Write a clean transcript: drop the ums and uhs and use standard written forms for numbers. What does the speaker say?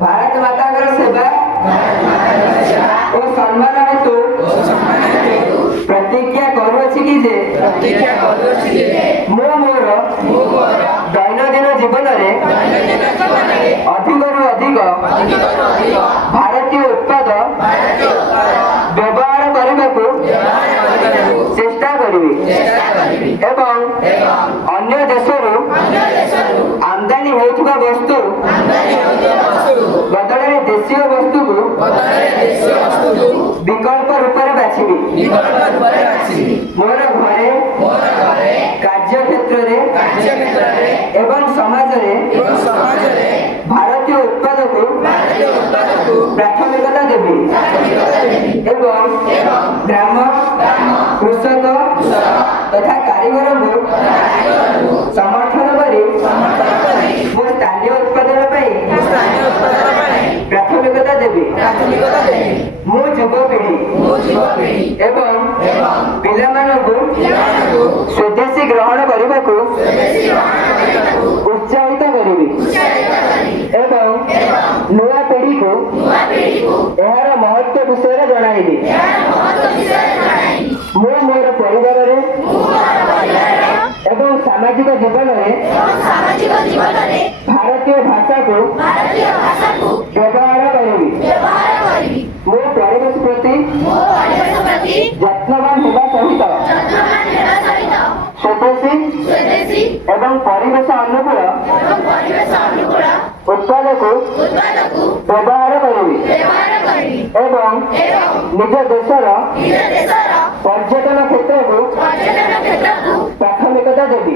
भारत माता सेवा ओ सम्मान हेतु प्रतिज्ञा करुछि कि जे मो मोर दैनंदिन जीवन रे अधिकरु अधिक भारतीय उत्पाद व्यवहार करबाकू चेष्टा करिवि एवं अन्य देशरू आमदानी होइथिबा वस्तु बदଳରେ देशीय वस्तु को विकल्प रूप में बाछिबि मोर घरे कार्य क्षेत्र एवं समाज रे भारतीय उत्पाद को प्राथमिकता देबी एवं ग्राम कृषक तथा कारीगर को समर्थन करी मो स्थानीय उत्पादन प्राथमिकता देबी मो युवपीढ़ी एवं पिला मानकु स्वदेशी ग्रहण करने को उत्साहित करी एवं नुआ पीढ़ी को यार महत्व विषय जणाइबी मो मोर परिवार एवं सामाजिक जीवन में भारतीय भाषा को व्यवहार करी मो परिवेश प्रति यत्नवान होगा सहित स्वदेशी एवं परिवेश ଅନୁକୂଳ ଉତ୍ପାଦକୁ ବ୍ୟବହାର କରିବି ଏବଂ ନିଜ ଦେଶର ପର୍ଯ୍ୟଟନ କ୍ଷେତ୍ରକୁ ପ୍ରାଥମିକତା ଦେବି।